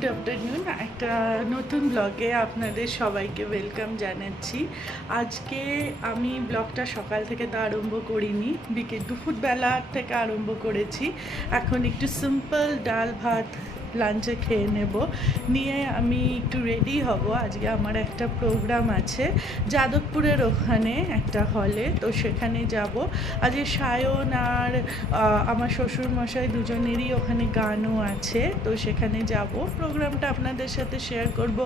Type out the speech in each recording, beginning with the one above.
Good afternoon. একটা নতুন ব্লগে আপনাদের সবাইকে ওয়েলকাম জানাচ্ছি। আজকে আমি ব্লগটা সকাল থেকে তো আরম্ভ করিনি, দুপুরবেলা থেকে আরম্ভ করেছি। এখন একটু সিম্পল ডাল ভাত লাঞ্চে খেয়ে নেব, নিয়ে আমি একটু রেডি হব। আজকে আমার একটা প্রোগ্রাম আছে যাদবপুরের ওখানে একটা হলে, তো সেখানে যাব। আজকে সায়ন আর আমার শ্বশুরমশাই দুজনেরই ওখানে গানও আছে, তো সেখানে যাব। প্রোগ্রামটা আপনাদের সাথে শেয়ার করব।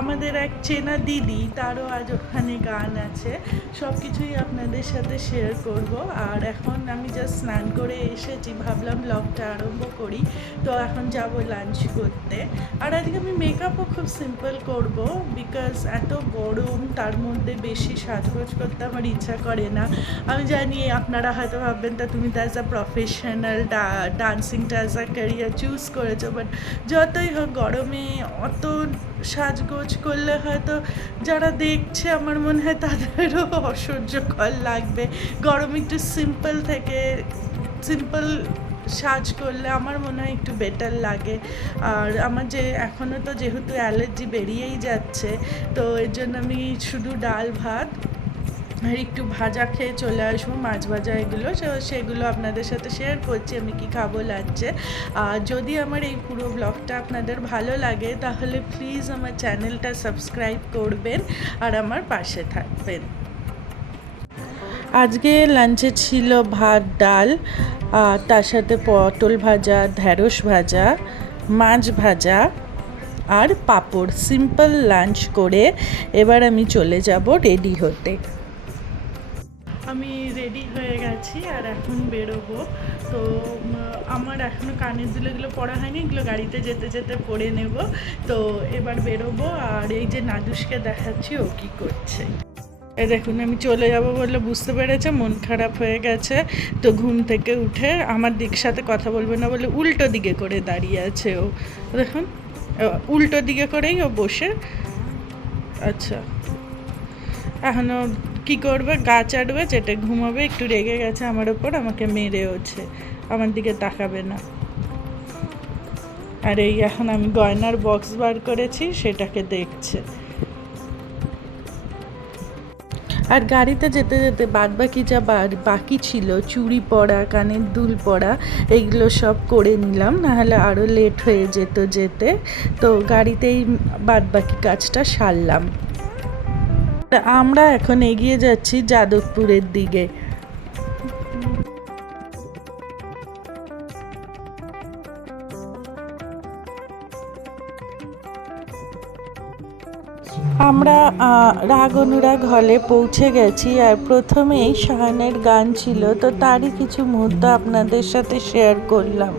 আমাদের এক চেনা দিদি, তারও আজ ওখানে গান আছে। সব কিছুই আপনাদের সাথে শেয়ার করব। আর এখন আমি জাস্ট স্নান করে এসেছি, ভাবলাম ব্লগটা আরম্ভ করি। তো এখন যাব লাঞ্চ করতে। আর আজকে আমি মেকআপও খুব সিম্পল করব, বিকজ এত গরম, তার মধ্যে বেশি সাজগোজ করতে আমার ইচ্ছা করে না। আমি জানি আপনারা হয়তো ভাববেন তা তুমি তো অ্যাজ আ প্রফেশনাল ডান্সিংটা অ্যাজ আ ক্যারিয়ার চুজ করেছো, বাট যতই হোক গরমে অত সাজগোজ করলে হয়তো যারা দেখছে আমার মনে হয় তাদেরও অসহ্যকর লাগবে। গরমে একটু সিম্পল সাজ করলে আমার মনে হয় একটু বেটার লাগে। আর আমার এখনও তো যেহেতু অ্যালার্জি বেরিয়েই যাচ্ছে, তো এর জন্য আমি শুধু ডাল ভাত আর একটু ভাজা খেয়ে চলে আসবো, মাছ ভাজা এগুলো, সেগুলো আপনাদের সাথে শেয়ার করছি আমি কি খাবো লাঞ্চে। আর যদি আমার এই পুরো ব্লগটা আপনাদের ভালো লাগে তাহলে প্লিজ আমার চ্যানেলটা সাবস্ক্রাইব করবেন আর আমার পাশে থাকবেন। আজকে লাঞ্চে ছিল ভাত, ডাল, তার সাথে পটল ভাজা, ঢ্যাঁড়স ভাজা, মাছ ভাজা আর পাঁপড়। সিম্পল লাঞ্চ করে এবার আমি চলে যাব রেডি হতে। আমি রেডি হয়ে গেছি আর এখন বেরোবো। তো আমার এখনও কানের দুলগুলো পরা হয়নি, এগুলো গাড়িতে যেতে যেতে পরে নেব। তো এবার বেরোবো। আর এই যে নাদুসকে দেখাচ্ছি ও কী করছে। এই দেখুন, আমি চলে যাব বলে বুঝতে পেরেছে, মন খারাপ হয়ে গেছে। তো ঘুম থেকে উঠে আমার সাথে কথা বলবে না বলে উল্টো দিকে করে দাঁড়িয়ে আছে ও। দেখুন, উল্টো দিকে করেই ও বসে। আচ্ছা, এখনও কী করবে, গা চাটবে, চেটে ঘুমাবে। একটু রেগে গেছে আমার ওপর, আমাকে মেরেওছে, আমার দিকে তাকাবে না। আর এই এখন আমি গয়নার বক্স বার করেছি, সেটাকে দেখছে। আর গাড়িতে যেতে যেতে বাদবাকি যা বাকি ছিল, চুড়ি পরা, কানের দুল পরা, এইগুলো সব করে নিলাম, নাহলে আরও লেট হয়ে যেতে। তো গাড়িতেই বাদবাকি কাজটা সারলাম। আমরা এখন এগিয়ে যাচ্ছি যাদবপুরের দিকে। আমরা রাগ অনুরাগ হলে পৌঁছে গেছি। আর প্রথমেই শাহানের গান ছিল, তো তারই কিছু মুহূর্ত আপনাদের সাথে শেয়ার করলাম।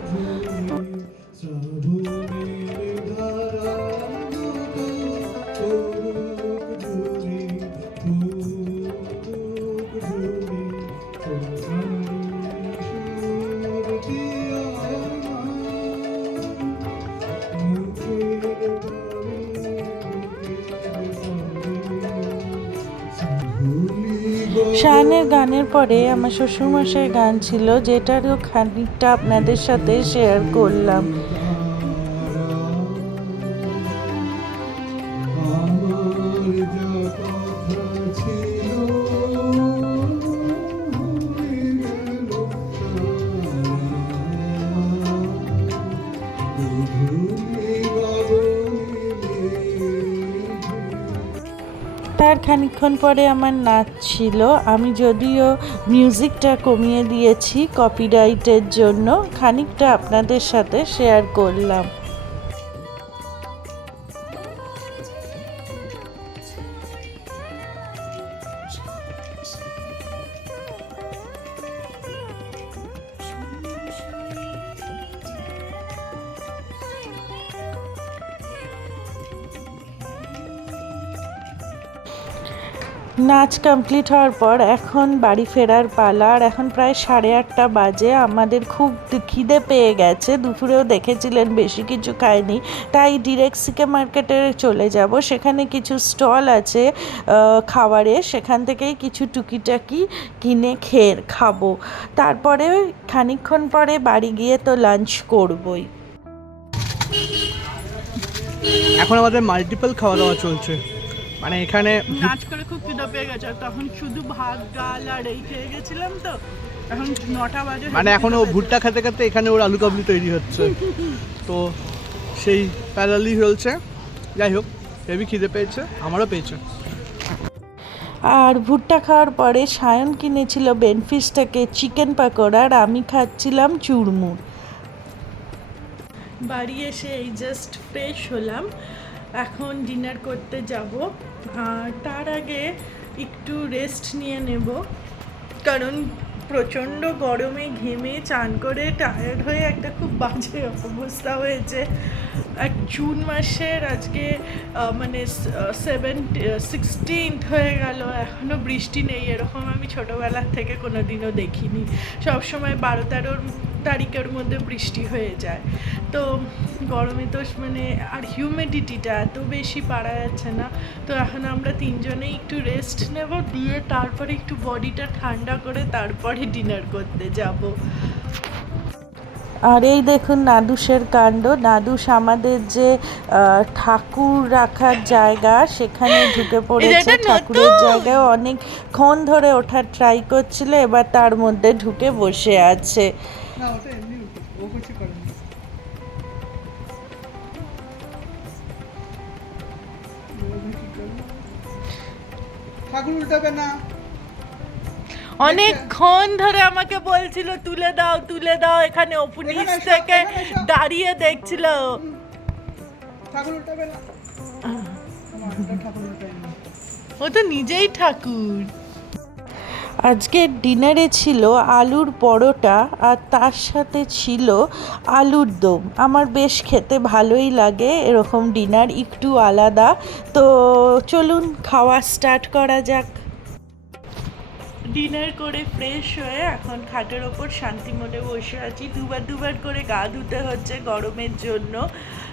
শাহানের গানের পরে আমার শ্বশুরমশাইয়ের গান ছিল, যেটারও খানিকটা আপনাদের সাথে শেয়ার করলাম। তার খানিকক্ষণ পরে আমার নাচ ছিল। আমি যদিও মিউজিকটা কমিয়ে দিয়েছি কপিরাইটের জন্য, খানিকটা আপনাদের সাথে শেয়ার করলাম। নাচ কমপ্লিট হওয়ার পর এখন বাড়ি ফেরার পালা। আর এখন প্রায় 8:30 বাজে। আমাদের খুব খিদে পেয়ে গেছে, দুপুরেও দেখেছিলেন বেশি কিছু খাইনি, তাই ডিরেক্ট সিকে মার্কেটে চলে যাব। সেখানে কিছু স্টল আছে খাবারের, সেখান থেকেই কিছু টুকিটাকি কিনে খাবো। তারপরে খানিকক্ষণ পরে বাড়ি গিয়ে তো লাঞ্চ করবই। এখন আমাদের মাল্টিপল খাওয়া দাওয়া চলছে, মানে এখানে নাচ করে খুব খিদে পেয়ে গেছে, তখন শুধু ভাত ডাল আর এই খেয়ে গেছিলাম, তো এখন 9টা বাজে, মানে এখনও ভুট্টা খেতে খেতে এখানে ওর আলু কাবলি তৈরি হচ্ছে, তো সেই প্যারালি চলছে। যাই হোক, হেভি খিদে পেয়েছে, আমারও পেয়েছে। আর ভুট্টা খাওয়ার পরে সায়ন কিনেছিল বেনফিস থেকে চিকেন পাকোড়া, আর আমি খাচ্ছিলাম চুরমুর। বাড়ি এসে এই জাস্ট ফ্রেশ হলাম, এখন ডিনার করতে যাব। আর তার আগে একটু রেস্ট নিয়ে নেব, কারণ প্রচণ্ড গরমে ঘেমে চান করে টায়ার্ড হয়ে একটা খুব বাজে অবস্থা হয়েছে। এক জুন মাসের আজকে মানে 16th হয়ে গেল, এখনও বৃষ্টি নেই, এরকম আমি ছোটোবেলার থেকে কোনো দিনও দেখিনি। সবসময় 12-13 তারিখের মধ্যে বৃষ্টি হয়ে যায়। তো গরমে তো মানে আর হিউমিডিটিটা এত বেশি পারা যাচ্ছে না। তো এখন আমরা তিনজনেই একটু রেস্ট নেব, দিয়ে তারপরে একটু বডিটা ঠান্ডা করে তারপরে ডিনার করতে যাব। আর এই দেখুন নাদুসের কাণ্ড। নাদুস আমাদের যে ঠাকুর রাখার জায়গা সেখানে ঢুকে পড়েছে। ঠাকুরের জায়গায় অনেকক্ষণ ধরে ওঠার ট্রাই করছিল, এবার তার মধ্যে ঢুকে বসে আছে। ঠাকুর উল্টাবে না, অনেকক্ষণ ধরে আমাকে বলছিল তুলে দাও তুলে দাও, এখানে নিচ থেকে দাঁড়িয়ে দেখছিল। ও তো নিজেই ঠাকুর। আজকের ডিনারে ছিল আলুর পরোটা, আর তার সাথে ছিল আলুর দম। আমার বেশ খেতে ভালোই লাগে এরকম ডিনার, একটু আলাদা। তো চলুন খাওয়া স্টার্ট করা যাক। ডিনার করে ফ্রেশ হয়ে এখন খাটের ওপর শান্তি মনে বসে আছি। দুবার করে গা ধুতে হচ্ছে গরমের জন্য।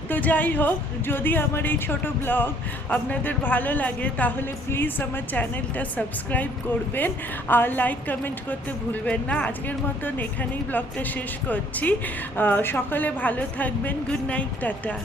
তো যাই হোক, যদি আমার এই ছোট ব্লগ আপনাদের ভালো লাগে তাহলে প্লিজ আমার চ্যানেলটা সাবস্ক্রাইব করবেন, আর লাইক কমেন্ট করতে ভুলবেন না। আজকের মতন এখানেই ব্লগটা শেষ করছি। সকলে ভালো থাকবেন। Good night, tata.